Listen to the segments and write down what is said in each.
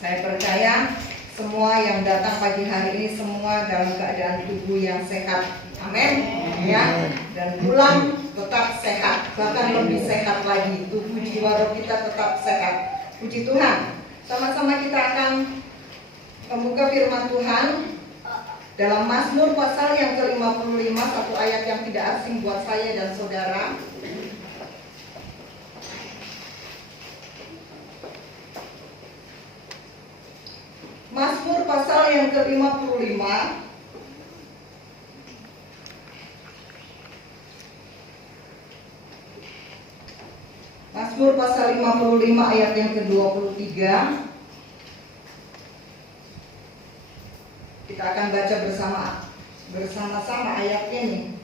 Saya percaya semua yang datang pagi hari ini semua dalam keadaan tubuh yang sehat. Amin. Ya. Dan pulang tetap sehat, bahkan lebih sehat lagi. Tubuh jiwa roh kita tetap sehat. Puji Tuhan. Sama-sama kita akan membuka firman Tuhan dalam Mazmur pasal yang ke-55, satu ayat yang tidak asing buat saya dan saudara. Mazmur pasal yang ke-55 Mazmur pasal 55 ayat yang ke-23. Kita akan baca bersama-sama ayatnya nih.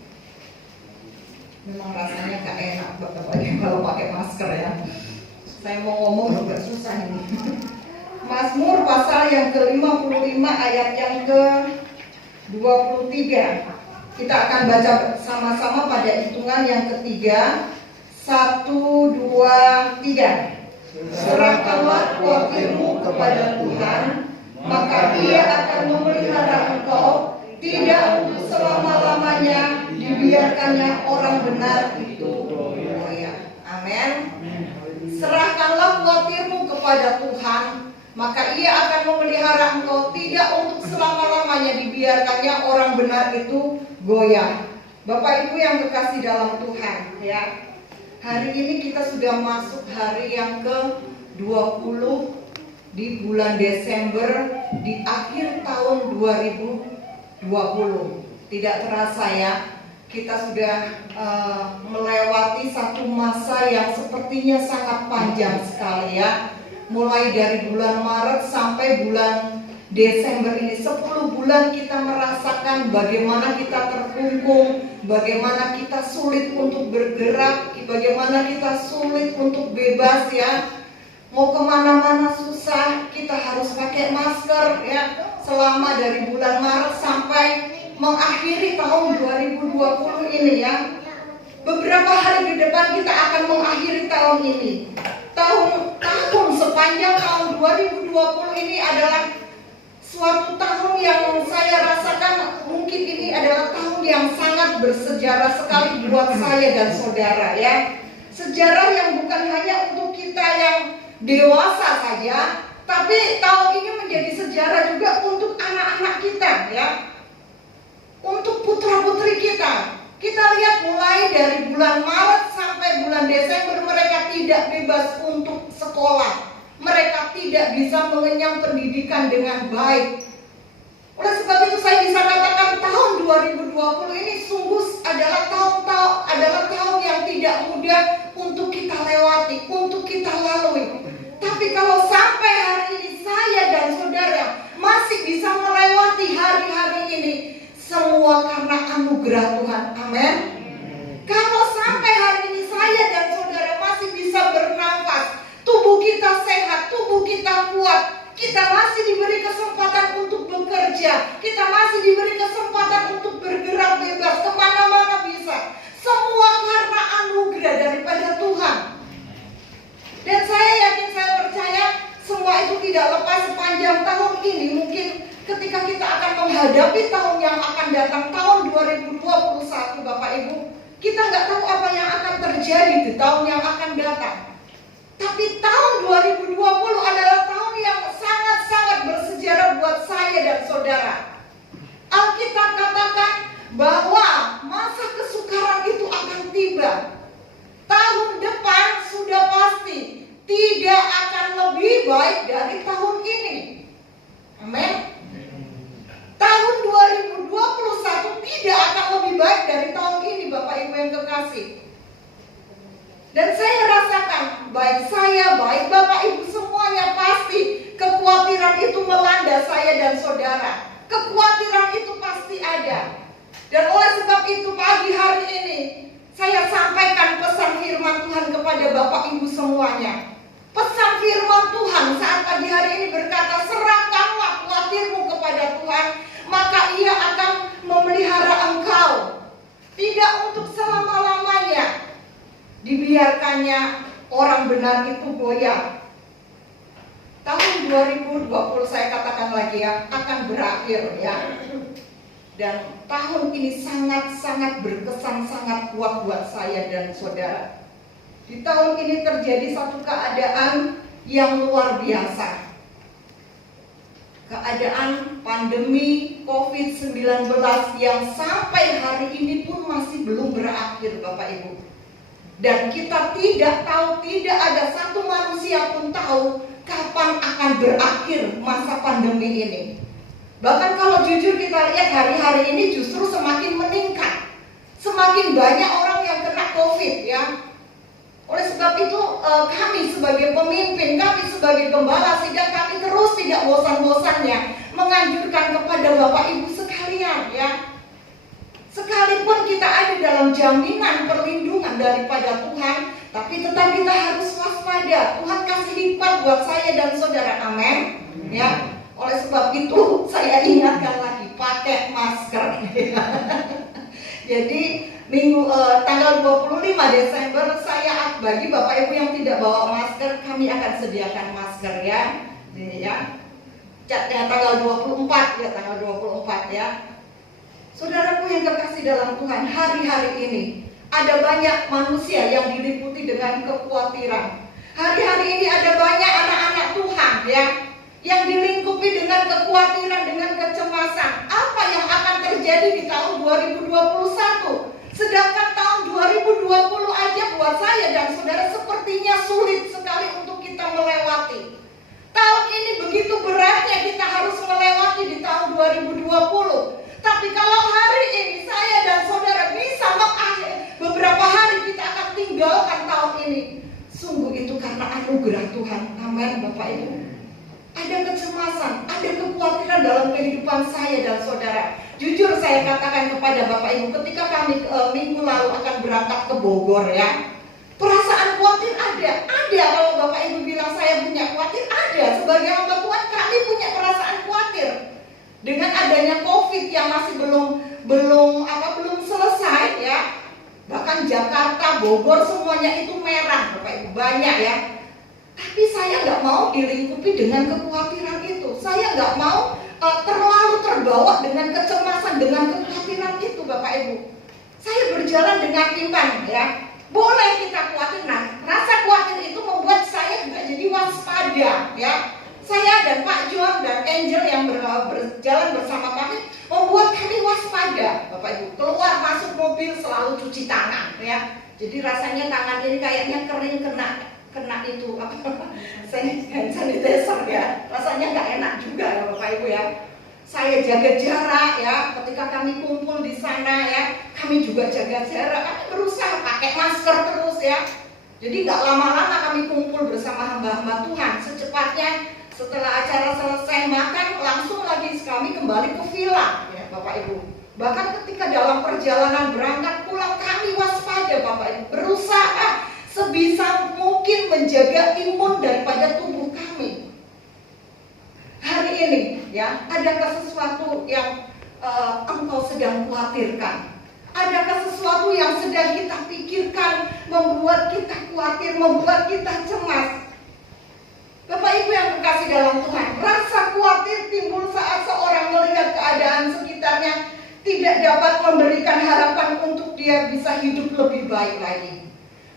Memang rasanya gak enak Bapak-Bapak kalau pakai masker ya. Saya mau ngomong juga susah ini. Mazmur pasal yang ke-55 ayat yang ke-23. Kita akan baca sama-sama pada hitungan yang ketiga. 1, 2, 3. Serahkanlah khawatirmu kepada Tuhan, maka Ia akan memelihara engkau. Tidak untuk selama-lamanya dibiarkannya orang benar itu goyah. Amin. Serahkanlah khawatirmu kepada Tuhan, maka Ia akan memelihara engkau. Tidak untuk selama-lamanya dibiarkannya orang benar itu goyah. Bapak Ibu yang kekasih dalam Tuhan, ya. Hari ini kita sudah masuk hari yang ke-20 di bulan Desember, di akhir tahun 2020. Tidak terasa ya, kita sudah melewati satu masa yang sepertinya sangat panjang sekali ya. Mulai dari bulan Maret sampai bulan Desember ini, 10 bulan kita merasakan bagaimana kita terkungkung, bagaimana kita sulit untuk bergerak, bagaimana kita sulit untuk bebas ya. Mau kemana-mana susah, kita harus pakai masker ya. Selama dari bulan Maret sampai mengakhiri tahun 2020 ini ya. Beberapa hari di depan kita akan mengakhiri tahun ini. Tahun sepanjang tahun 2020 ini adalah suatu tahun yang saya rasakan mungkin ini adalah tahun yang sangat bersejarah sekali buat saya dan saudara ya. Sejarah yang bukan hanya untuk kita yang dewasa saja, tapi tahun ini menjadi sejarah juga untuk anak-anak kita ya. Untuk putra-putri kita. Kita lihat mulai dari bulan Maret sampai bulan Desember mereka tidak bebas untuk sekolah. Mereka tidak bisa mengenyam pendidikan dengan baik. Oleh sebab itu saya bisa katakan tahun 2020 ini sungguh adalah tahun yang tidak mudah untuk kita lewati, untuk kita lalui. Tapi kalau sampai hari ini saya dan saudara masih bisa melewati hari-hari ini, semua karena anugerah Tuhan. Amin. Kalau sampai hari ini saya dan saudara masih bisa bernafas, tubuh kita sehat, tubuh kita kuat, kita masih diberi kesempatan untuk bekerja, kita masih diberi kesempatan untuk bergerak bebas, kemana-mana bisa. Semua karena anugerah daripada Tuhan. Dan saya yakin, saya percaya semua itu tidak lepas sepanjang tahun ini. Mungkin ketika kita akan menghadapi tahun yang akan datang, tahun 2021 Bapak Ibu, kita nggak tahu apa yang akan terjadi di tahun yang akan datang. Tapi tahun 2020 adalah tahun yang sangat-sangat bersejarah buat saya dan saudara. Alkitab katakan bahwa masa kesukaran itu akan tiba. Tahun depan sudah pasti tidak akan lebih baik dari tahun ini. Amin. Tahun 2021 tidak akan lebih baik dari tahun ini, Bapak Ibu yang kekasih. Dan saya rasakan, baik saya, baik Bapak Ibu semuanya pasti kekhawatiran itu melanda saya dan saudara. Kekhawatiran itu pasti ada. Dan oleh sebab itu pagi hari ini saya sampaikan pesan firman Tuhan kepada Bapak Ibu semuanya. Pesan firman Tuhan saat pagi hari ini berkata, serahkanlah khawatirmu kepada Tuhan, maka Ia akan memelihara engkau. Tidak untuk selama-lamanya dibiarkannya orang benar itu goyah. tahun 2020 saya katakan lagi ya, akan berakhir ya. Dan tahun ini sangat-sangat berkesan, sangat kuat buat saya dan saudara. Di tahun ini terjadi satu keadaan yang luar biasa. Keadaan pandemi COVID-19 yang sampai hari ini pun masih belum berakhir, Bapak Ibu. Dan kita tidak tahu, tidak ada satu manusia pun tahu kapan akan berakhir masa pandemi ini. Bahkan kalau jujur kita lihat hari-hari ini justru semakin meningkat. Semakin banyak orang yang kena COVID ya. Oleh sebab itu kami sebagai pemimpin, kami sebagai gembala sidang, kami terus tidak bosan-bosannya menganjurkan kepada Bapak Ibu sekalian ya. Sekalipun kita ada dalam jaminan perlindungan daripada Tuhan, tapi tetap kita harus waspada. Tuhan kasih hikmat buat saya dan saudara, amin. Ya, oleh sebab itu saya ingatkan lagi, pakai masker. Jadi tanggal 25 Desember saya bagi Bapak Ibu yang tidak bawa masker, kami akan sediakan masker ya. Ini ya. Tanggal 24 ya, tanggal 24 ya. Saudaraku yang terkasih dalam Tuhan, hari-hari ini ada banyak manusia yang diliputi dengan kekhawatiran. Hari-hari ini ada banyak anak-anak Tuhan ya, yang dilingkupi dengan kekhawatiran, dengan kecemasan. Apa yang akan terjadi di tahun 2021? Sedangkan tahun 2020 aja buat saya dan saudara sepertinya sulit sekali untuk kita melewati. Tahun ini begitu beratnya kita harus melewati di tahun 2020. Tapi kalau hari ini saya dan saudara bisa beberapa hari kita akan tinggalkan tahun ini, sungguh itu karena anugerah Tuhan. Amin Bapak Ibu. Ada kecemasan, ada kekhawatiran dalam kehidupan saya dan saudara. Jujur saya katakan kepada Bapak Ibu, ketika kami minggu lalu akan berangkat ke Bogor ya, perasaan khawatir ada. Kalau Bapak Ibu bilang saya punya khawatir, ada. Sebagai hamba Tuhan kami punya perasaan khawatir. Dengan adanya COVID yang masih belum selesai ya. Bahkan Jakarta, Bogor semuanya itu merah, Bapak Ibu, banyak ya. Tapi saya nggak mau dilingkupi dengan kekhawatiran itu. Saya nggak mau terlalu terbawa dengan kecemasan, dengan kekhawatiran itu, Bapak Ibu. Saya berjalan dengan iman ya. Boleh kita khawatir, nah rasa khawatir itu membuat saya juga jadi waspada ya. Saya dan Pak John dan Angel yang berjalan bersama kami membuat kami waspada, Bapak Ibu. Keluar masuk mobil selalu cuci tangan ya. Jadi rasanya tangan ini kayaknya kering kena itu hand sanitizer ya. Rasanya nggak enak juga ya Bapak Ibu ya. Saya jaga jarak ya. Ketika kami kumpul di sana ya, kami juga jaga jarak. Kami berusaha pakai masker terus ya. Jadi nggak lama-lama kami kumpul bersama hamba-hamba Tuhan. Secepatnya setelah acara selesai makan, langsung lagi kami kembali ke villa ya Bapak Ibu. Bahkan ketika dalam perjalanan berangkat pulang, kami waspada Bapak Ibu. Berusaha sebisa mungkin menjaga imun daripada tubuh kami. Hari ini ya, adakah sesuatu yang engkau sedang khawatirkan? Adakah sesuatu yang sedang kita pikirkan membuat kita khawatir, membuat kita cemas? Bapak Ibu yang terkasih dalam Tuhan, rasa khawatir timbul saat seorang melihat keadaan sekitarnya tidak dapat memberikan harapan untuk dia bisa hidup lebih baik lagi.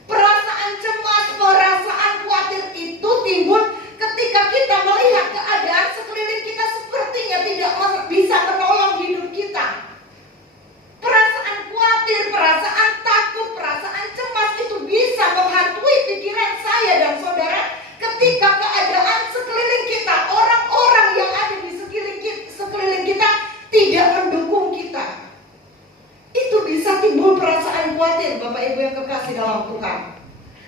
Perasaan cemas, perasaan khawatir itu timbul ketika kita melihat keadaan sekeliling kita sepertinya tidak bisa menolong hidup kita. Perasaan khawatir, perasaan takut, perasaan cemas itu bisa menghantui pikiran saya dan saudara ketika keadaan sekeliling kita, orang-orang yang ada di sekeliling kita tidak mendukung kita. Itu bisa timbul perasaan khawatir, Bapak Ibu yang kekasih dalam Tuhan.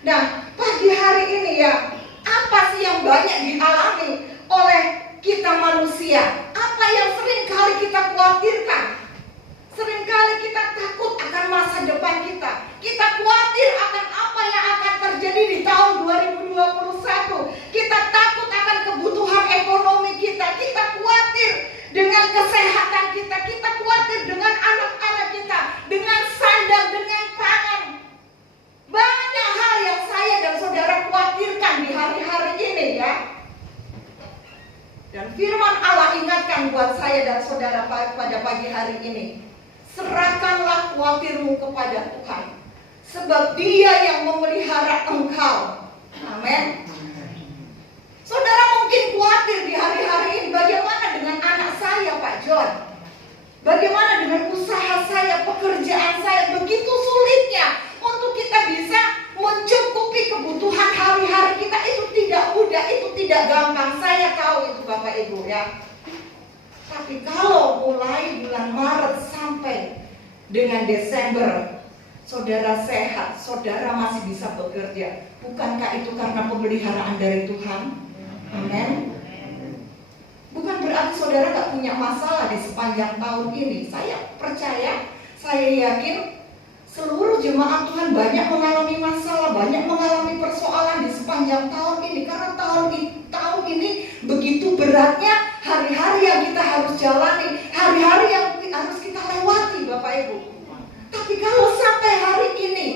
Nah, pagi hari ini ya, apa sih yang banyak dialami oleh kita manusia? Apa yang sering kali kita khawatirkan? Seringkali kita takut akan masa depan kita. Kita khawatir akan apa yang akan terjadi di tahun 2021. Kita takut akan kebutuhan ekonomi kita. Kita khawatir dengan kesehatan kita. Kita khawatir dengan anak-anak kita, dengan sandang, dengan pangan. Banyak hal yang saya dan saudara khawatirkan di hari-hari ini ya. Dan firman Allah ingatkan buat saya dan saudara pada pagi hari ini, serahkanlah khawatirmu kepada Tuhan, sebab Dia yang memelihara engkau. Amin. Saudara mungkin khawatir di hari-hari ini, bagaimana dengan anak saya Pak John? Bagaimana dengan usaha saya, pekerjaan saya? Begitu sulitnya untuk kita bisa mencukupi kebutuhan hari-hari kita. Itu tidak mudah, itu tidak gampang. Saya tahu itu Bapak Ibu ya. Tapi kalau mulai bulan Maret sampai dengan Desember, saudara sehat, saudara masih bisa bekerja, bukankah itu karena pemeliharaan dari Tuhan? Amin. Bukan berarti saudara gak punya masalah di sepanjang tahun ini. Saya percaya, saya yakin seluruh jemaat Tuhan banyak mengalami masalah, banyak mengalami persoalan di sepanjang tahun ini. Karena tahun ini begitu beratnya hari-hari yang kita harus jalani, hari-hari yang harus kita lewati Bapak Ibu. Tapi kalau sampai hari ini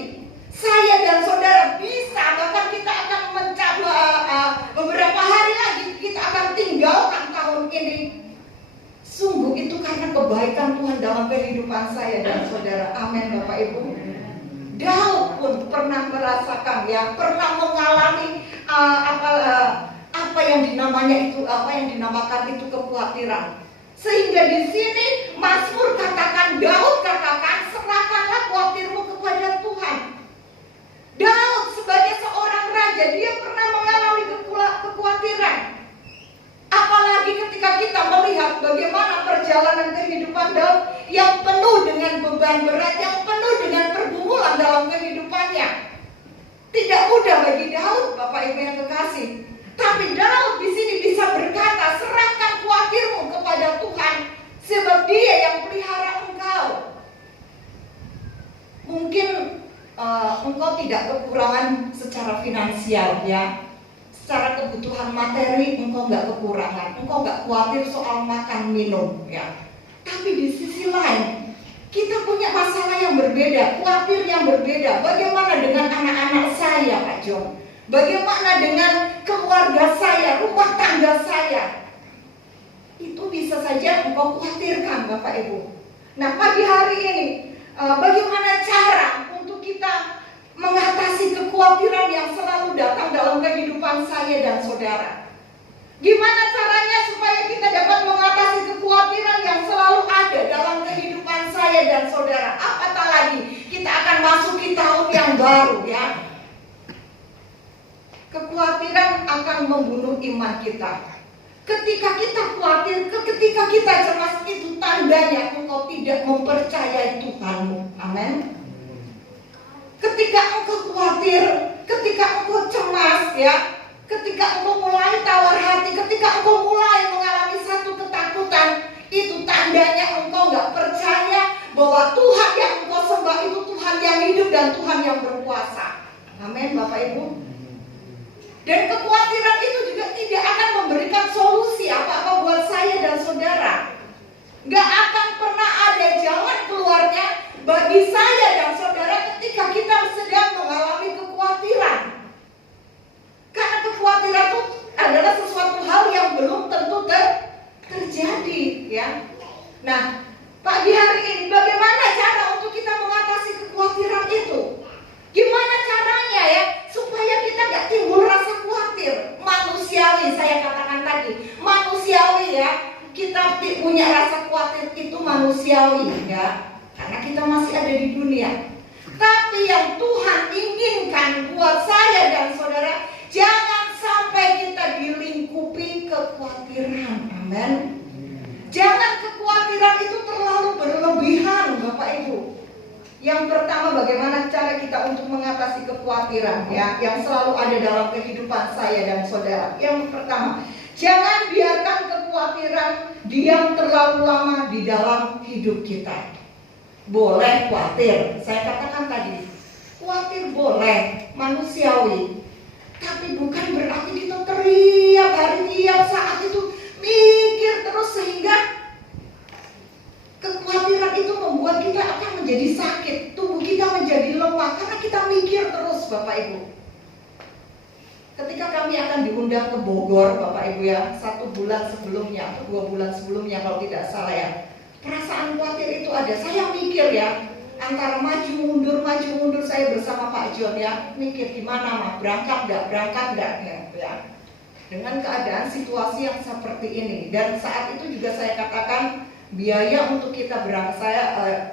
saya dan saudara bisa, bahkan kita akan mencoba beberapa hari lagi kita akan tinggalkan tahun ini, sungguh itu karena kebaikan Tuhan dalam kehidupan saya dan saudara. Amin Bapak Ibu. Daud pun pernah merasakan ya, pernah mengalami apa yang dinamakan itu kekhawatiran. Sehingga di sini Mazmur katakan, Daud katakan, serahkanlah khawatirmu kepada Tuhan. Daud sebagai seorang raja, dia pernah mengalami kekhawatiran. Apalagi ketika kita melihat bagaimana perjalanan kehidupan Daud yang penuh dengan beban berat, yang penuh dengan pergumulan dalam kehidupannya. Tidak mudah bagi Daud, Bapak Ibu yang kekasih. Tapi Daud di sini bisa berkata, serahkan khawatirmu kepada Tuhan, sebab Dia yang pelihara engkau. Mungkin engkau tidak kekurangan secara finansial ya. Secara kebutuhan materi engkau nggak kekurangan, engkau nggak khawatir soal makan minum ya. Tapi di sisi lain kita punya masalah yang berbeda, khawatir yang berbeda. Bagaimana dengan anak-anak saya Pak John? Bagaimana dengan keluarga saya, rumah tangga saya? Itu bisa saja engkau khawatirkan Bapak Ibu. Nah pagi hari ini bagaimana cara untuk kita mengatasi kekhawatiran yang selalu datang dalam kehidupan saya dan saudara? Gimana caranya supaya kita dapat mengatasi kekhawatiran yang selalu ada dalam kehidupan saya dan saudara? Apatah lagi kita akan masuki tahun yang baru ya. Kekhawatiran akan membunuh iman kita. Ketika kita khawatir, ketika kita cemas, itu tandanya engkau tidak mempercayai Tuhanmu. Amin. Ketika engkau khawatir, ketika engkau cemas ya, ketika engkau mulai tawar hati, ketika engkau mulai mengalami satu ketakutan, itu tandanya engkau gak percaya bahwa Tuhan yang engkau sembah itu Tuhan yang hidup dan Tuhan yang berkuasa. Amin Bapak Ibu. Dan kekhawatiran itu juga tidak akan memberikan solusi apa-apa buat saya dan saudara. Gak akan pernah ada jalan keluarnya bagi saya dan saudara ketika kita sedang mengalami kekhawatiran. Karena kekhawatiran itu adalah sesuatu hal yang belum tentu terjadi ya. Nah, pagi hari ini bagaimana cara untuk kita mengatasi kekhawatiran itu? Gimana caranya ya supaya kita gak timbul rasa khawatir? Manusiawi, saya katakan tadi, manusiawi ya. Kita punya rasa khawatir itu manusiawi ya, karena kita masih ada di dunia. Tapi yang Tuhan inginkan buat saya dan saudara, jangan sampai kita dilingkupi kekhawatiran. Amin. Jangan kekhawatiran itu terlalu berlebihan Bapak Ibu. Yang pertama, bagaimana cara kita untuk mengatasi kekhawatiran ya, yang selalu ada dalam kehidupan saya dan saudara. Yang pertama, jangan biarkan kekhawatiran diam terlalu lama di dalam hidup kita. Boleh khawatir, saya katakan tadi, khawatir boleh, manusiawi. Tapi bukan berarti kita tiap hari, tiap saat itu mikir terus sehingga kekhawatiran itu membuat kita akan menjadi sakit, tubuh kita menjadi lemah karena kita mikir terus Bapak Ibu. ketika kami akan diundang ke Bogor, Bapak Ibu ya, 1 bulan sebelumnya atau 2 bulan sebelumnya kalau tidak salah ya, perasaan khawatir itu ada. Saya mikir ya, antara maju mundur saya bersama Pak John ya, mikir gimana mah, berangkat enggak ya. Dengan keadaan situasi yang seperti ini, dan saat itu juga saya katakan biaya untuk kita berangkat, saya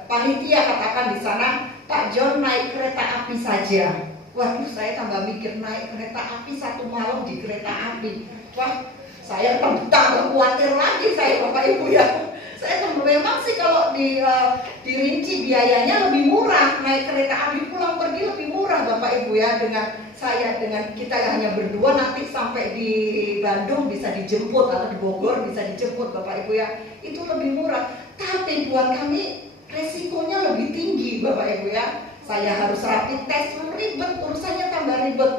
panitia katakan di sana, Pak John naik kereta api saja. Waduh, saya tambah mikir naik kereta api 1 malam di kereta api. Wah, saya tambah khawatir lagi saya, Bapak Ibu ya. Saya memang sih kalau dirinci biayanya lebih murah, naik kereta api pulang pergi lebih murah Bapak Ibu ya, dengan kita yang hanya berdua nanti sampai di Bandung bisa dijemput atau di Bogor bisa dijemput Bapak Ibu ya, itu lebih murah. Tapi buat kami resikonya lebih tinggi Bapak Ibu ya. Saya harus rapid test, ribet, urusannya tambah ribet.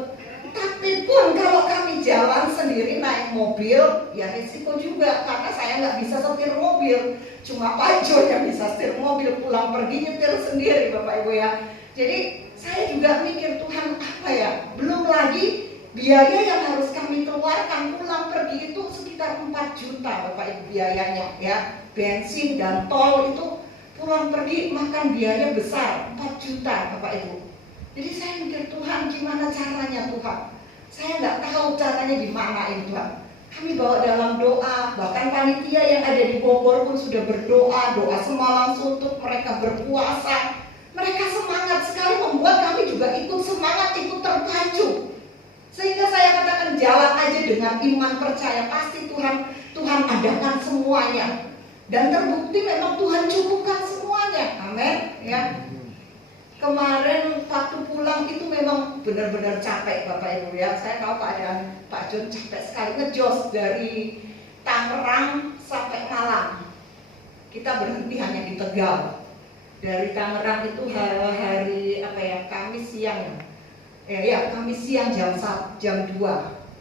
Tapi pun kalau kami jalan sendiri naik mobil, ya risiko juga karena saya nggak bisa setir mobil. Cuma Pak John yang bisa setir mobil, pulang pergi nyetir sendiri Bapak Ibu ya. Jadi saya juga mikir, Tuhan apa ya, belum lagi biaya yang harus kami keluarkan pulang pergi itu sekitar 4 juta Bapak Ibu biayanya ya. Bensin dan tol itu pulang pergi makan biaya besar 4 juta Bapak Ibu. Jadi saya mikir, Tuhan gimana caranya Tuhan? Saya nggak tahu caranya gimana ini Tuhan. Kami bawa dalam doa, bahkan panitia yang ada di Bogor pun sudah berdoa, doa semalam suntuk, mereka berpuasa. Mereka semangat sekali membuat kami juga ikut semangat, ikut terpacu. Sehingga saya katakan jalan aja dengan iman percaya, pasti Tuhan adakan semuanya. Dan terbukti memang Tuhan cukupkan semuanya. Amin ya. Kemarin waktu pulang itu memang benar-benar capek Bapak Ibu ya. Saya tahu keadaan Pak John capek sekali, ngejos dari Tangerang sampai Malang. Kita berhenti hanya di Tegal. Dari Tangerang itu hari Kamis siang ya. Kamis siang jam 2.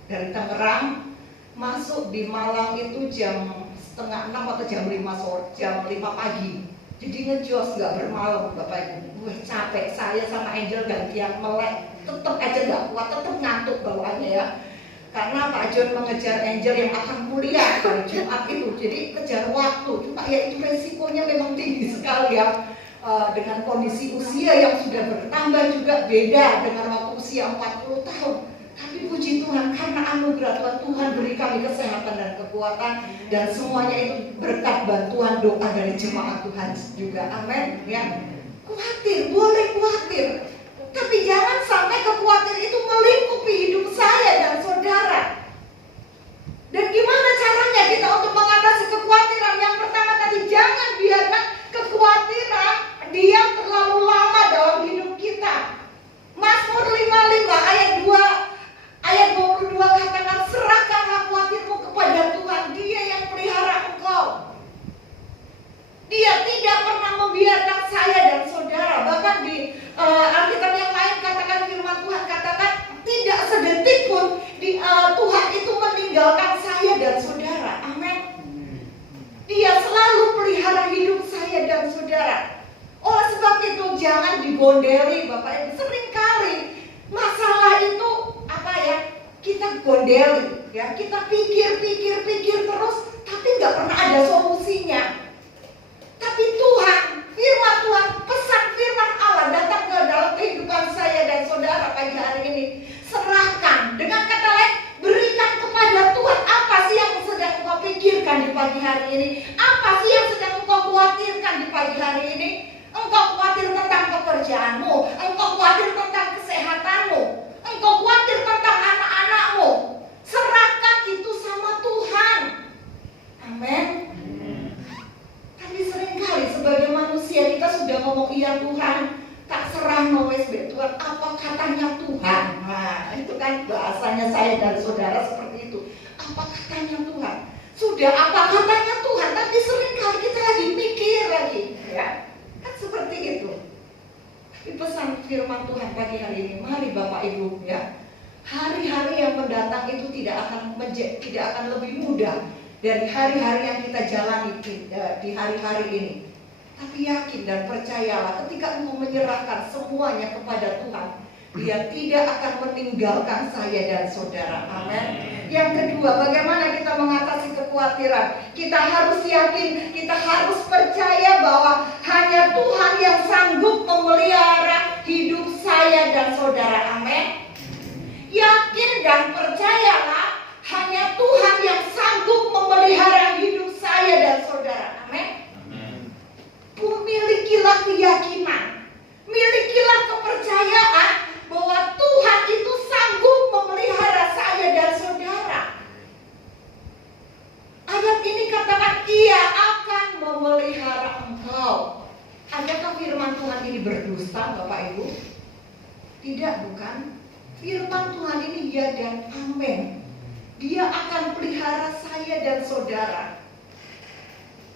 Dari Tangerang masuk di Malang itu jam setengah 6 atau jam 5 sore, jam 5 pagi. Jadi ngejos nggak bermalam Bapak Ibu. Capek, saya sama Angel gantian melek, tetap aja nggak kuat, tetap ngantuk bawaannya ya. Karena Pak John mengejar Angel yang akan kuliah hari Jumat itu, jadi kejar waktu. Cuma ya itu resikonya memang tinggi sekali ya. Dengan kondisi usia yang sudah bertambah juga beda dengan waktu usia 40 tahun. Tapi puji Tuhan, karena anugerah Tuhan beri kami kesehatan dan kekuatan, dan semuanya itu berkat bantuan doa dari jemaat Tuhan juga. Amin ya. Khawatir, boleh khawatir, tapi jangan sampai kekhawatiran itu melingkupi hidup saya dan saudara. Dan gimana caranya kita untuk mengatasi kekhawatiran? Yang pertama tadi, jangan biarkan kekhawatiran diam terlalu lama dalam hidup kita. Mazmur 55 ayat 22 katakan, serahkanlah khawatirmu kepada Tuhan, Dia yang pelihara engkau. Dia tidak pernah membiarkan saya dan saudara. Bahkan di Alkitab yang lain katakan, firman Tuhan katakan, tidak sedetik pun Tuhan itu meninggalkan saya dan saudara. Amin. Dia selalu pelihara hidup saya dan saudara. Oleh sebab itu jangan digondeli Bapak Ibu. Seringkali masalah itu kita gondeli ya, kita pikir terus, tapi nggak pernah ada solusinya. Tapi Tuhan, firman Tuhan, pesan firman Allah datang ke dalam kehidupan saya dan saudara pagi hari ini. Serahkan, dengan kata lain, berikan kepada Tuhan apa sih yang sedang engkau pikirkan di pagi hari ini, apa sih yang sedang engkau khawatirkan di pagi hari ini. Engkau khawatir tentang pekerjaanmu, engkau khawatir tentang kesehatanmu, engkau khawatir tentang anak-anakmu. Serahkan itu sama Tuhan. Amin. Tapi seringkali sebagai manusia kita sudah ngomong, iya Tuhan, tak serah wes Tuhan, apa katanya Tuhan. Nah itu kan bahasanya saya dan saudara seperti itu. Apa katanya Tuhan? Sudah apa katanya Tuhan, tapi seringkali kita lagi mikir lagi ya. Kan seperti itu. Tapi pesan firman Tuhan pagi hari ini, mari Bapak Ibu ya, hari-hari yang mendatang itu tidak akan lebih mudah dari hari-hari yang kita jalani di hari-hari ini. Tapi yakin dan percayalah, ketika engkau menyerahkan semuanya kepada Tuhan, Dia tidak akan meninggalkan saya dan saudara. Amin. Yang kedua, bagaimana kita mengatasi kekhawatiran? Kita harus yakin, kita harus percaya bahwa hanya Tuhan yang sanggup memelihara hidup saya dan saudara. Amin. Yakin dan percayalah, hanya Tuhan yang sanggup memelihara hidup saya dan saudara. Amin. Milikilah keyakinan, milikilah kepercayaan bahwa Tuhan itu sanggup memelihara saya dan saudara. Ayat ini katakan, Ia akan memelihara engkau. Adakah firman Tuhan ini berdusta, Bapak Ibu? Tidak, bukan. Firman Tuhan ini ya dan amin. Dia akan pelihara saya dan saudara.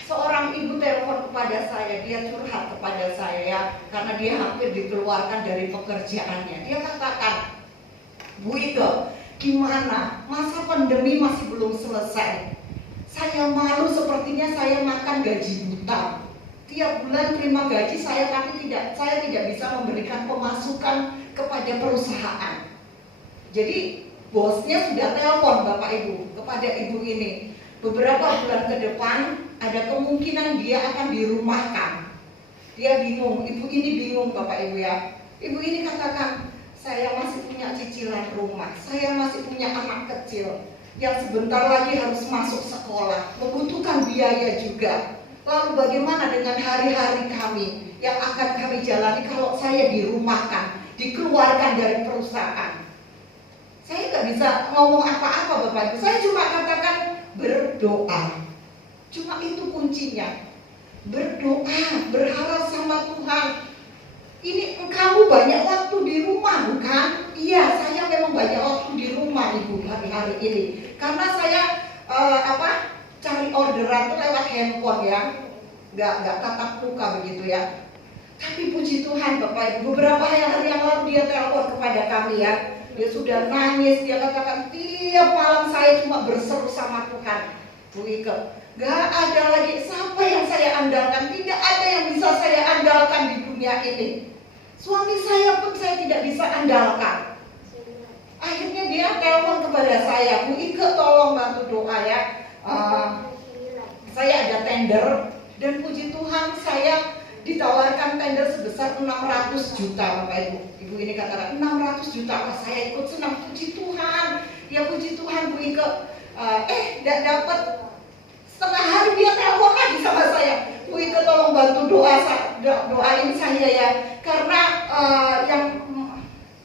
Seorang ibu telepon kepada saya, dia curhat kepada saya ya, karena dia hampir dikeluarkan dari pekerjaannya. Dia katakan, Bu Ike, gimana? Masa pandemi masih belum selesai. Saya malu, sepertinya saya makan gaji buta. Tiap bulan terima gaji saya, tapi saya tidak bisa memberikan pemasukan kepada perusahaan. Jadi bosnya sudah telepon Bapak Ibu kepada ibu ini. Beberapa bulan ke depan ada kemungkinan dia akan dirumahkan. Dia bingung, ibu ini bingung Bapak Ibu ya. Ibu ini katakan, saya masih punya cicilan rumah, saya masih punya anak kecil yang sebentar lagi harus masuk sekolah, membutuhkan biaya juga. Lalu bagaimana dengan hari-hari kami yang akan kami jalani kalau saya dirumahkan, dikeluarkan dari perusahaan? Saya nggak bisa ngomong apa-apa Bapak Ibu, saya cuma katakan berdoa. Cuma itu kuncinya. Berdoa, berharap sama Tuhan. Ini kamu banyak waktu di rumah bukan? Iya, saya memang banyak waktu di rumah Ibu hari-hari ini. Karena saya cari orderan tuh lewat handphone ya. Nggak tatap muka begitu ya. Tapi puji Tuhan Bapak Ibu, beberapa hari yang lalu dia telepon kepada kami ya. Dia sudah nangis, dia katakan tiap malam saya cuma berseru sama Tuhan. Bu Ike, gak ada lagi siapa yang saya andalkan, tidak ada yang bisa saya andalkan di dunia ini. Suami saya pun saya tidak bisa andalkan. Akhirnya dia telepon kepada saya, Bu Ike tolong bantu doa ya. Saya ada tender dan puji Tuhan saya ditawarkan tender sebesar 600 juta Bapak Ibu. Ibu ini katakan 600 juta, saya ikut senang, puji Tuhan. Ya puji Tuhan Bu Ike. Tidak dapat. Setengah hari dia telepon lagi sama saya, Bu Ike tolong bantu doain saya ya. Karena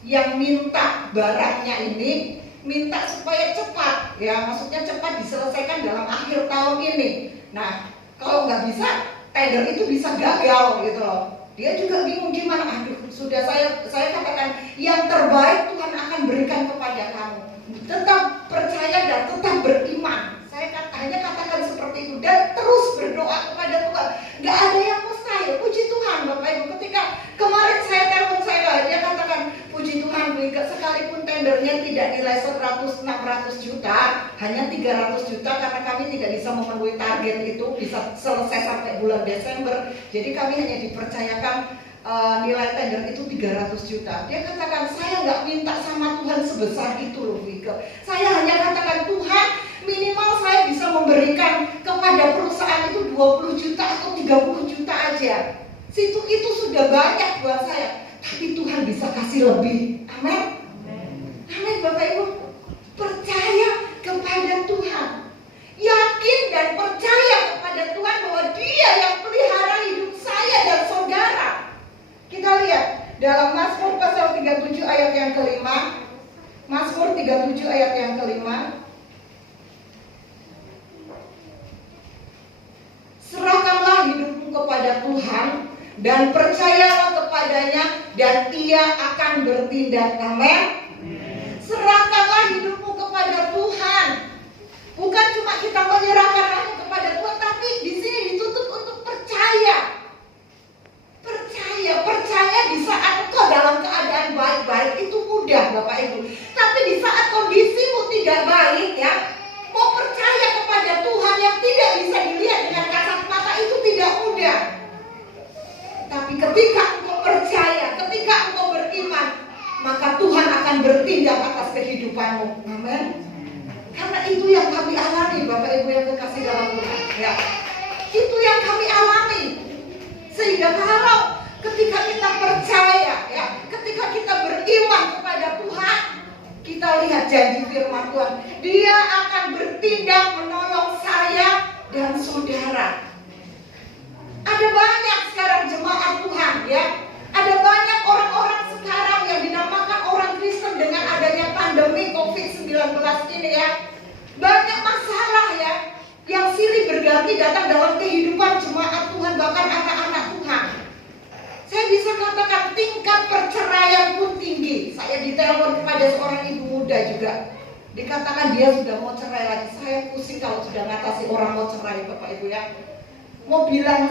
yang minta barangnya ini minta supaya cepat ya, maksudnya cepat diselesaikan dalam akhir tahun ini. Nah kalau nggak bisa, tender itu bisa gagal gitu loh. Dia juga bingung gimana. Aduh, sudah saya katakan yang terbaik Tuhan akan berikan kepada kamu. Tetap percaya dan tetap beriman. Saya hanya katakan seperti itu dan terus berdoa kepada Tuhan. Gak ada yang mustahil. Puji Tuhan Bapak Ibu. Ketika kemarin saya telepon saya, dia katakan puji Tuhan Bu Ike, sekalipun tendernya tidak nilai 100-600 juta, hanya 300 juta karena kami tidak bisa memenuhi target itu, bisa selesai sampai bulan Desember. Jadi kami hanya dipercayakan nilai tender itu 300 juta. Dia katakan saya nggak minta sama Tuhan sebesar itu loh Bu Ike. Saya hanya katakan Tuhan minimal saya bisa memberikan kepada perusahaan itu 20 juta atau 30 juta aja. Itu sudah banyak buat saya. Tapi Tuhan bisa kasih lebih. Amin. Amin Bapak Ibu. Percaya kepada Tuhan. Yakin dan percaya kepada Tuhan bahwa Dia yang pelihara hidup saya dan saudara. Kita lihat dalam Mazmur pasal 37 ayat yang kelima. Mazmur 37 ayat yang kelima. Serahkanlah hidupmu kepada Tuhan dan percayalah kepadanya dan Ia akan bertindak. Amin. Serahkanlah hidupmu kepada Tuhan. Bukan cuma kita menyerahkan hanya kepada Tuhan, tapi di sini dituntut untuk percaya. Percaya di saat engkau dalam keadaan baik-baik itu mudah Bapak Ibu. Tapi di saat kondisimu tidak baik ya, mau percaya kepada Tuhan yang tidak bisa dilihat dengan kasat mata itu tidak mudah. Tapi ketika engkau percaya, ketika engkau beriman, maka kehidupanmu. Amin. Karena itu yang kami alami, Bapak Ibu yang kekasih dalam Tuhan. Ya, itu yang kami alami. Sehingga kalau ketika kita percaya, ya, ketika kita beriman kepada Tuhan, kita lihat janji firman Tuhan, Dia akan bertindak menolong saya dan saudara. Ada banyak sekarang jemaat Tuhan, ya. Ada banyak orang-orang sekarang yang dinamakan orang Kristen dengan adanya pandemi COVID-19 ini, ya. Banyak masalah, ya, yang silih berganti datang dalam kehidupan jemaat Tuhan, bahkan anak-anak Tuhan. Saya bisa katakan tingkat perceraian pun tinggi. Saya ditelepon kepada seorang ibu muda juga. Dikatakan dia sudah mau cerai lagi. Saya pusing kalau sudah ngatasi orang mau cerai, Bapak Ibu, ya.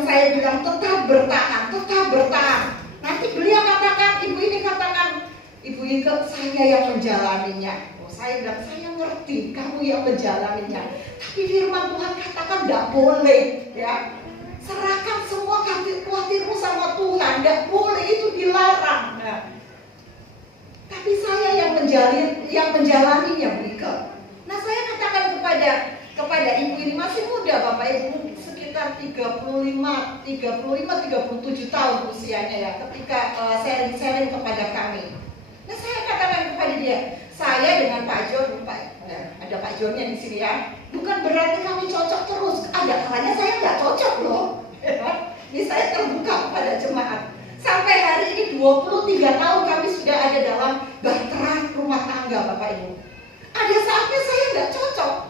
Saya bilang tetap bertahan, tetap bertahan. Nanti beliau katakan, ibu ini katakan, ibu ini saya yang menjalaninya. Saya bilang, saya ngerti kamu yang menjalaninya. Tapi firman Tuhan katakan tidak boleh, ya. Serahkan semua khawatirmu sama Tuhan, tidak boleh, itu dilarang. Nah, tapi saya yang menjalaninya, Bika. Nah, saya katakan kepada ibu ini, masih muda Bapak Ibu, sekitar 35-37 tahun usianya, ya, ketika sharing-sharing kepada kami. Nah, saya katakan kepada dia, saya dengan Pak John, ada Pak Johnnya di sini, ya, bukan berarti kami cocok terus. Ada kalanya saya nggak cocok loh. Ini saya terbuka kepada jemaat. Sampai hari ini 23 tahun kami sudah ada dalam bahtera rumah tangga, Bapak Ibu. Ada saatnya saya nggak cocok,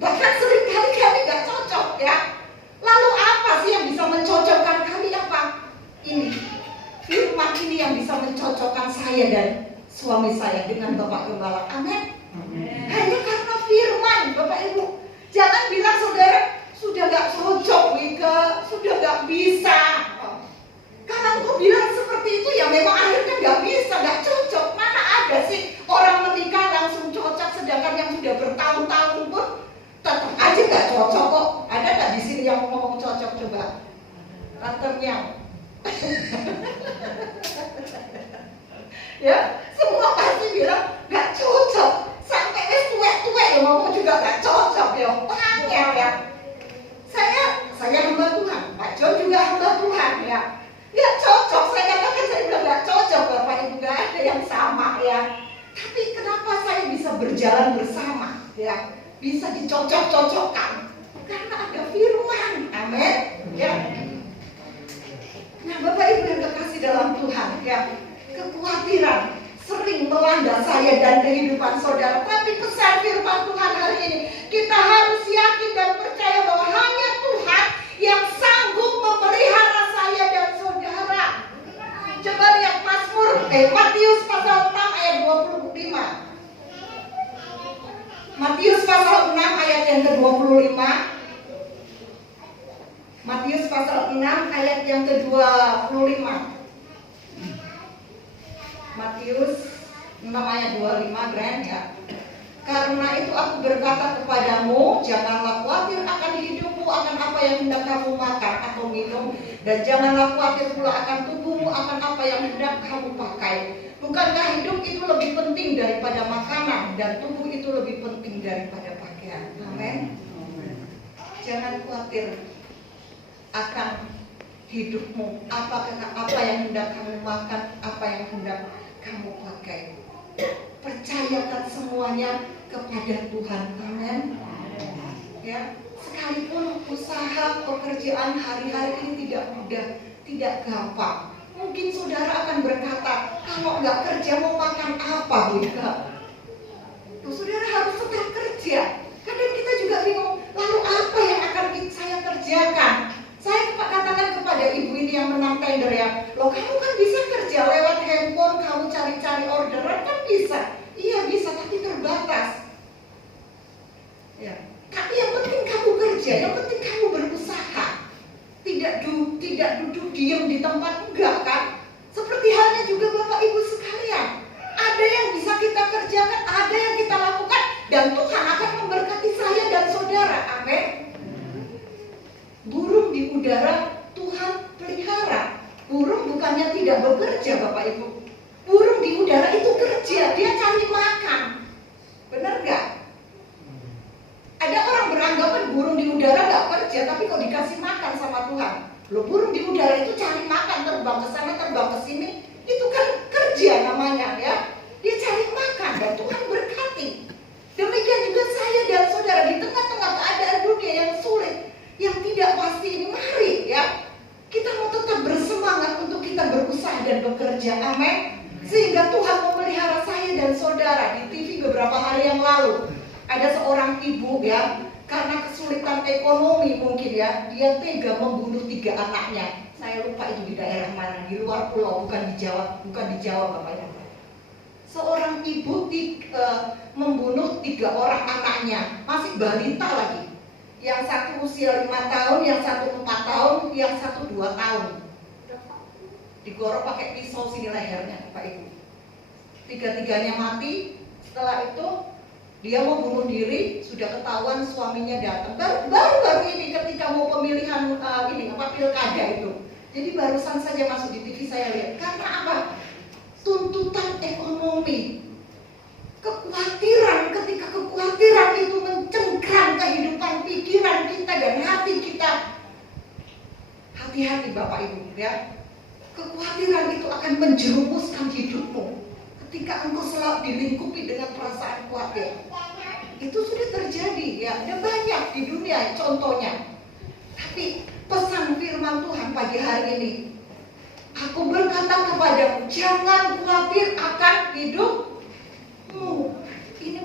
bahkan seringkali kami nggak cocok, ya. Lalu apa sih yang bisa mencocokkan kami? Apa? Ini firman ini yang bisa mencocokkan saya dan suami saya dengan Bapak Gembala. Amin. Hanya karena firman, Bapak Ibu. Jangan bilang saudara sudah gak cocok, Wika, sudah gak bisa. Karena engkau bilang seperti itu, ya memang akhirnya gak bisa, gak cocok. Mana ada sih orang menikah langsung cocok, sedangkan yang sudah bertahun-tahun pun tetap aja gak cocok kok. Ada gak di sini yang ngomong cocok? Coba ranternya. Ya, semua pasti bilang gak cocok. Sampai tua-tua ya ngomong juga gak cocok, ya. Angel, ya. Saya hamba Tuhan, Pak John juga hamba Tuhan, ya. Gak cocok, saya katakan saya bilang gak cocok, Bapak Ibu, gak ada yang sama, ya. Tapi kenapa saya bisa berjalan bersama, ya, bisa dicocok-cocokkan? Karena ada firman, amin, ya. Nah, Bapak Ibu yang terkasih dalam Tuhan, ya, kekhawatiran sering melanda saya dan kehidupan saudara. Tapi pesan firman Tuhan hari ini, kita harus yakin dan percaya bahwa hanya Tuhan yang sanggup memelihara saya dan saudara. Coba lihat Matius pasal 6 ayat 25. Matius pasal 6 ayat yang ke-25. Matius pasal 6 ayat yang ke-25. Matius 6 ayat 25, Grand, ya. Karena itu aku berkata kepadamu, janganlah khawatir akan hidupmu, akan apa yang hendak kamu makan atau minum, dan janganlah khawatir pula akan tubuhmu, akan apa yang hendak kamu pakai. Bukankah hidup itu lebih penting daripada makanan, dan tubuh itu lebih penting daripada pakaian? Amin. Jangan khawatir akan hidupmu, apa yang hendak kamu makan, apa yang hendak kamu pakai. Percayakan semuanya kepada Tuhan. Amin. Ya, sekalipun usaha pekerjaan hari-hari ini tidak mudah, tidak gampang. Mungkin saudara akan berkata, kalau nggak kerja mau makan apa, Bu? Saudara harus tetap kerja. Kadang kita juga bingung, lalu apa yang akan saya kerjakan? Saya katakan kepada ibu ini yang menang tender, ya, loh kamu kan bisa kerja lewat handphone, kamu cari-cari orderan kan bisa. Iya bisa, tapi terbatas. Ya, tapi yang penting kamu kerja, yang penting kamu berusaha. Tidak duduk diam di tempat, enggak kan? Seperti halnya juga Bapak Ibu sekalian. Ada yang bisa kita kerjakan, ada yang kita lakukan, dan Tuhan akan memberkati saya dan saudara. Amin. Burung di udara Tuhan pelihara. Burung bukannya tidak bekerja, Bapak Ibu. Burung di udara itu kerja, dia cari makan. bekerja, tapi kok dikasih makan sama Tuhan. Loh, burung di udara itu cari makan, terbang ke sana, terbang ke sini. Itu kan kerja namanya ya. Dia cari makan dan Tuhan berkati. Demikian juga saya dan saudara di tengah-tengah keadaan dunia yang sulit, yang tidak pasti ini, mari ya kita mau tetap bersemangat untuk kita berusaha dan bekerja. Amin. Sehingga Tuhan memelihara saya dan saudara. Di TV beberapa hari yang lalu ada seorang ibu ya, karena kesulitan ekonomi mungkin ya, dia tega membunuh 3 anaknya. Saya lupa itu di daerah mana, di luar pulau, bukan di Jawa Bapak Ibu. Seorang ibu membunuh 3 orang anaknya, masih balita lagi. Yang satu usia 5 tahun, yang satu 4 tahun, yang satu 2 tahun. Digorok pakai pisau sini lehernya, Bapak Ibu. 3-tiganya mati. Setelah itu dia mau bunuh diri, sudah ketahuan suaminya datang. Baru ini ketika mau pemilihan pilkada itu. Jadi barusan saja masuk di TV saya lihat. Karena apa? Tuntutan ekonomi. Kekhawatiran, ketika kekhawatiran itu mencengkram kehidupan pikiran kita dan hati kita. Hati-hati Bapak Ibu ya. Kekhawatiran itu akan menjerumuskan hidupmu. Ketika engkau selalu dilingkupi dengan perasaan khawatir. Itu sudah terjadi ya. Ada banyak di dunia contohnya. Tapi pesan firman Tuhan pagi hari ini, aku berkata kepadamu, jangan khawatir akan hidupmu. Ini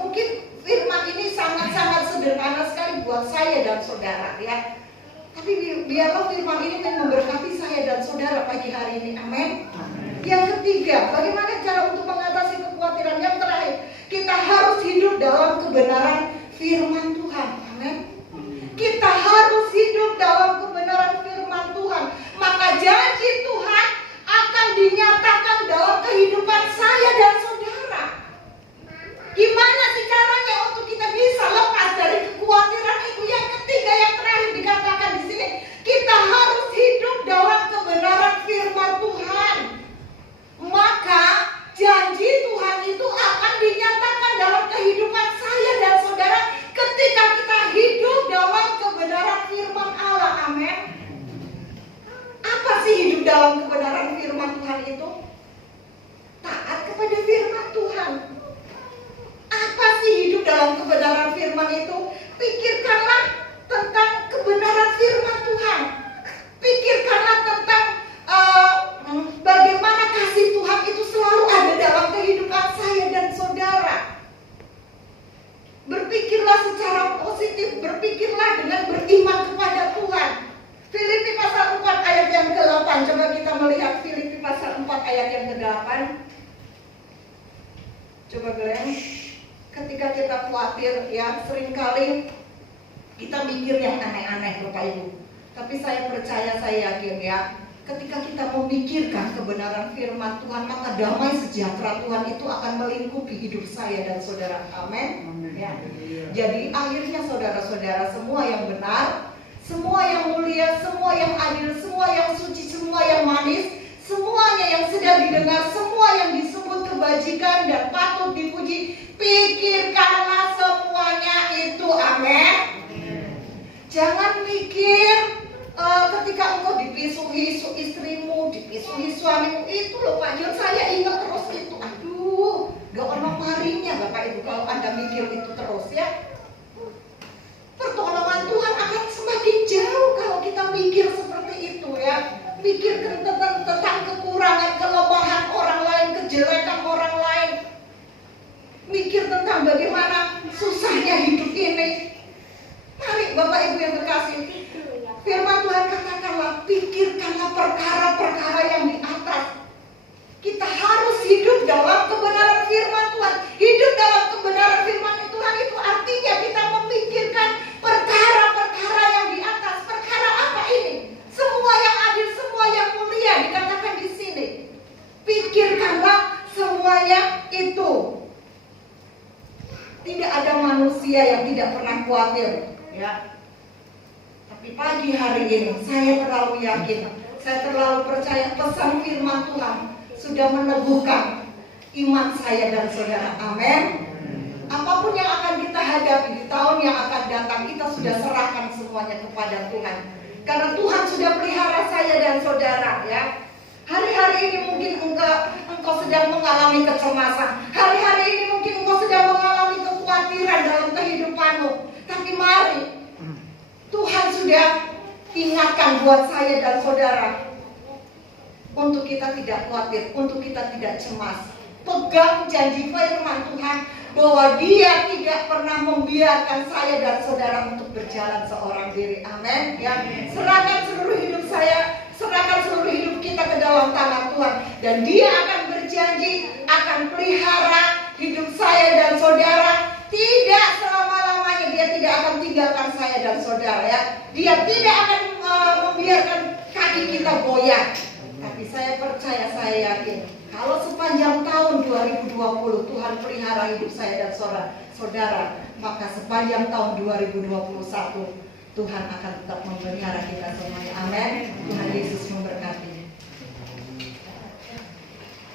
mungkin firman ini sangat-sangat sederhana sekali buat saya dan saudara ya. Tapi biarlah firman ini memberkati saya dan saudara pagi hari ini. Amin. Yang ketiga, bagaimana cara untuk mengatasi kekhawatiran? Yang terakhir, kita harus hidup dalam kebenaran firman Tuhan. Amin. Kita harus hidup dalam kebenaran firman Tuhan. Maka janji Tuhan akan dinyatakan dalam kehidupan saya dan saudara. Gimana sih caranya untuk kita bisa lepas dari kekhawatiran itu? Yang ketiga, yang terakhir dikatakan di sini, kita harus hidup dalam kebenaran firman Tuhan. Maka janji Tuhan itu akan dinyatakan dalam kehidupan saya dan saudara ketika kita hidup dalam kebenaran firman Allah. Amin. Apa sih hidup dalam kebenaran firman Tuhan itu? Taat kepada firman Tuhan. Apa sih hidup dalam kebenaran firman itu? Pikirkanlah tentang kebenaran firman Tuhan. Pikirkanlah tentang bagaimana kasih Tuhan itu selalu ada dalam kehidupan saya dan saudara. Berpikirlah secara positif, berpikirlah dengan beriman kepada Tuhan. Filipi pasal 4 ayat yang ke-8. Coba kita melihat Filipi pasal 4 ayat yang ke-8. Coba Glenn. Ketika kita khawatir ya, seringkali kita mikir yang aneh-aneh Bapak Ibu. Tapi saya percaya, saya yakin ya, ketika kita memikirkan kebenaran firman Tuhan, maka damai sejahtera Tuhan itu akan melingkupi hidup saya dan saudara. Amin. Ya. Jadi akhirnya saudara-saudara, semua yang benar, semua yang mulia, semua yang adil, semua yang suci, semua yang manis, semuanya yang sedang didengar, semua yang disebut kebajikan dan patut dipuji, pikirkanlah semuanya itu. Amin. Jangan mikir ketika engkau dipisui istrimu, dipisui suamimu, itu loh Pak John, saya ingat terus itu. Aduh, gak ono marinya Bapak Ibu kalau Anda mikir itu terus ya. Pertolongan Tuhan akan semakin jauh kalau kita mikir seperti itu ya. Mikir tentang kekurangan, kelemahan orang lain, kejelekan orang lain. Mikir tentang bagaimana susahnya hidup ini. Mari Bapak Ibu yang terkasih, firman Tuhan katakanlah, pikirkanlah perkara-perkara yang di atas. Kita harus hidup dalam kebenaran firman Tuhan. Hidup dalam kebenaran firman Tuhan itu artinya kita memikirkan perkara-perkara yang di atas. Perkara apa ini? Semua yang adil, semua yang mulia dikatakan di sini. Pikirkanlah semuanya itu. Tidak ada manusia yang tidak pernah khawatir, ya. Tapi pagi hari ini saya terlalu yakin, saya terlalu percaya pesan firman Tuhan sudah meneguhkan iman saya dan saudara. Amin. Apapun yang akan kita hadapi di tahun yang akan datang, kita sudah serahkan semuanya kepada Tuhan. Karena Tuhan sudah pelihara saya dan saudara, ya. Hari-hari ini mungkin engkau sedang mengalami kecemasan. Hari-hari ini mungkin engkau sedang mengalami kekhawatiran dalam kehidupanmu. Tapi mari, Tuhan sudah ingatkan buat saya dan saudara, untuk kita tidak khawatir, untuk kita tidak cemas. Pegang janji firman Tuhan bahwa Dia tidak pernah membiarkan saya dan saudara untuk berjalan seorang diri. Amin. Ya, serahkan seluruh hidup saya, serahkan seluruh hidup kita ke dalam tangan Tuhan, dan Dia akan berjanji akan pelihara hidup saya dan saudara. Tidak selama-lamanya Dia tidak akan tinggalkan saya dan saudara, ya. Dia tidak akan membiarkan kaki kita goyah. Tapi saya percaya, saya yakin, kalau sepanjang tahun 2020 Tuhan pelihara hidup saya dan saudara, maka sepanjang tahun 2021 Tuhan akan tetap memelihara kita semuanya. Amin.